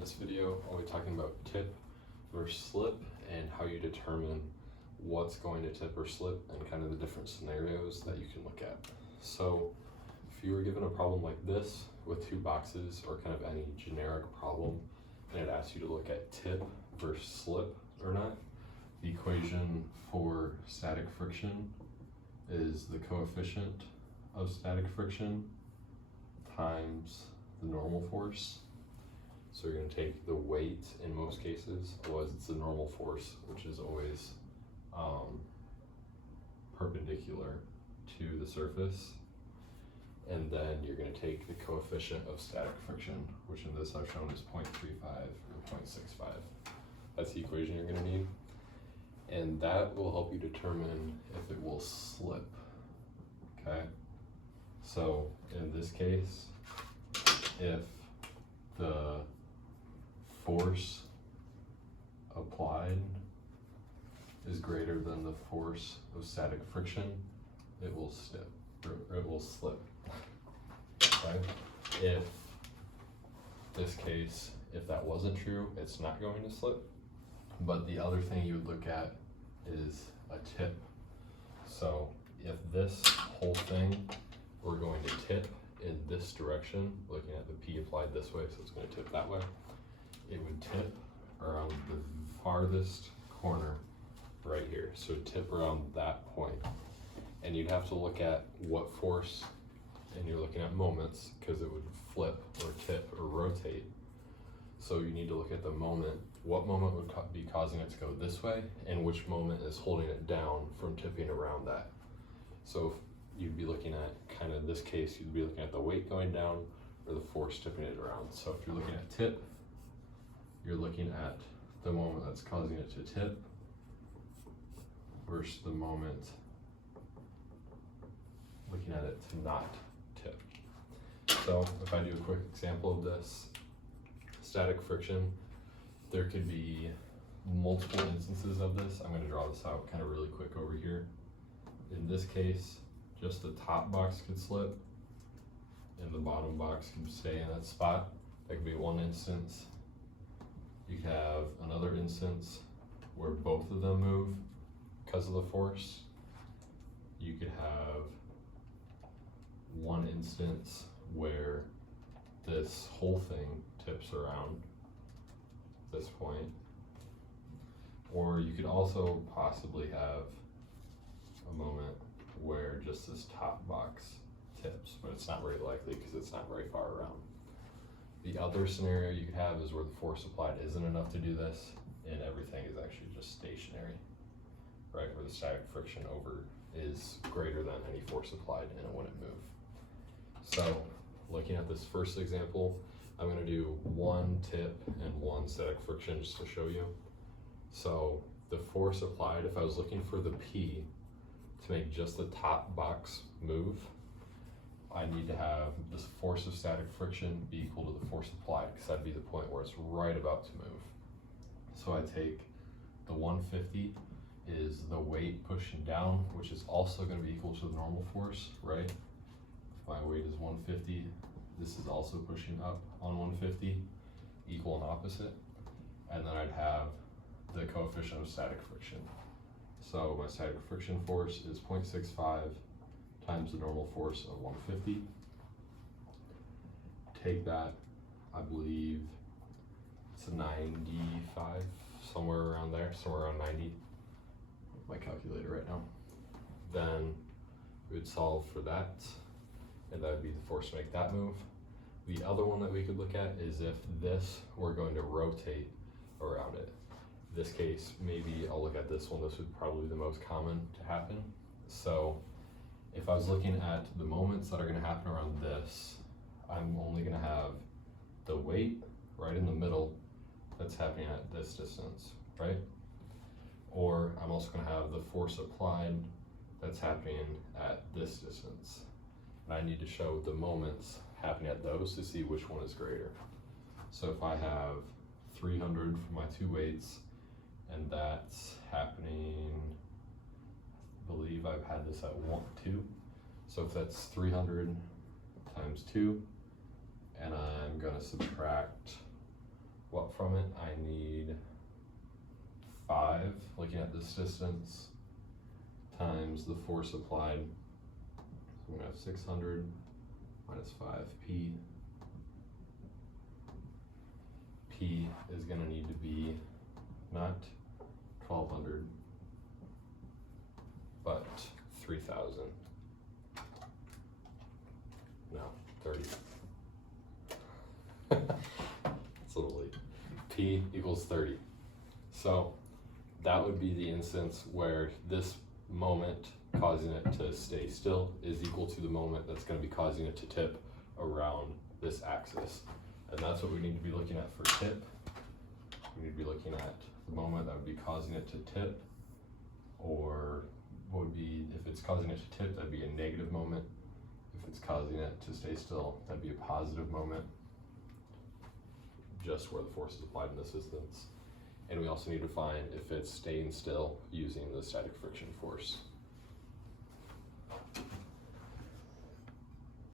this video, I'll be talking about tip versus slip and how you determine what's going to tip or slip and kind of the different scenarios that you can look at. So if you were given a problem like this with two boxes or kind of any generic problem and it asks you to look at tip versus slip or not, the equation for static friction is the coefficient of static friction times the normal force. So you're going to take the weight in most cases, otherwise it's the normal force, which is always perpendicular to the surface. And then you're going to take the coefficient of static friction, which in this I've shown is 0.35 or 0.65. That's the equation you're going to need. And that will help you determine if it will slip. Okay? So in this case, if the force applied is greater than the force of static friction, it will slip. Okay? If this case, if that wasn't true, it's not going to slip. But the other thing you would look at is a tip. So if this whole thing were going to tip in this direction, looking at the P applied this way, so it's going to tip that way, it would tip around the farthest corner right here. So tip around that point. And you'd have to look at what force, and you're looking at moments because it would flip or tip or rotate. So you need to look at the moment, what moment would be causing it to go this way, and which moment is holding it down from tipping around that. So if you'd be looking at kind of this case, you'd be looking at the weight going down or the force tipping it around. So if you're looking at tip, you're looking at the moment that's causing it to tip versus the moment looking at it to not tip. So if I do a quick example of this, static friction, there could be multiple instances of this. I'm going to draw this out kind of really quick over here. In this case, just the top box could slip and the bottom box can stay in that spot. That could be one instance. You could have another instance where both of them move because of the force. You could have one instance where this whole thing tips around this point. Or you could also possibly have a moment where just this top box tips, but it's not very likely because it's not very far around. The other scenario you could have is where the force applied isn't enough to do this and everything is actually just stationary, right? Where the static friction over is greater than any force applied and it wouldn't move. So looking at this first example, I'm going to do one tip and one static friction just to show you. So the force applied, if I was looking for the P to make just the top box move, I need to have this force of static friction be equal to the force applied, because that'd be the point where it's right about to move. So I take the 150 is the weight pushing down, which is also going to be equal to the normal force, right? If my weight is 150, this is also pushing up on 150, equal and opposite. And then I'd have the coefficient of static friction. So my static friction force is 0.65 times the normal force of 150. Take that, I believe it's a 95, somewhere around there, somewhere around 90. My calculator right now. Then we would solve for that, and that would be the force to make that move. The other one that we could look at is if this were going to rotate around it. In this case, maybe I'll look at this one. This would probably be the most common to happen. So if I was looking at the moments that are going to happen around this, I'm only going to have the weight right in the middle that's happening at this distance, right? Or I'm also going to have the force applied that's happening at this distance. And I need to show the moments happening at those to see which one is greater. So if I have 300 for my two weights, and that's happening, I believe I've had this at 2. So if that's 300 times 2, and I'm going to subtract what from it? I need 5, looking at this distance, times the force applied. So I'm gonna have 600 minus 5p. P is gonna need to be not 1200, but 3000. No, 30. It's a little late. P equals 30. So that would be the instance where this moment causing it to stay still is equal to the moment that's going to be causing it to tip around this axis. And that's what we need to be looking at for tip. We need to be looking at the moment that would be causing it to tip, or what would be, if it's causing it to tip, that'd be a negative moment. If it's causing it to stay still, that'd be a positive moment, just where the force is applied in this instance. And we also need to find if it's staying still using the static friction force.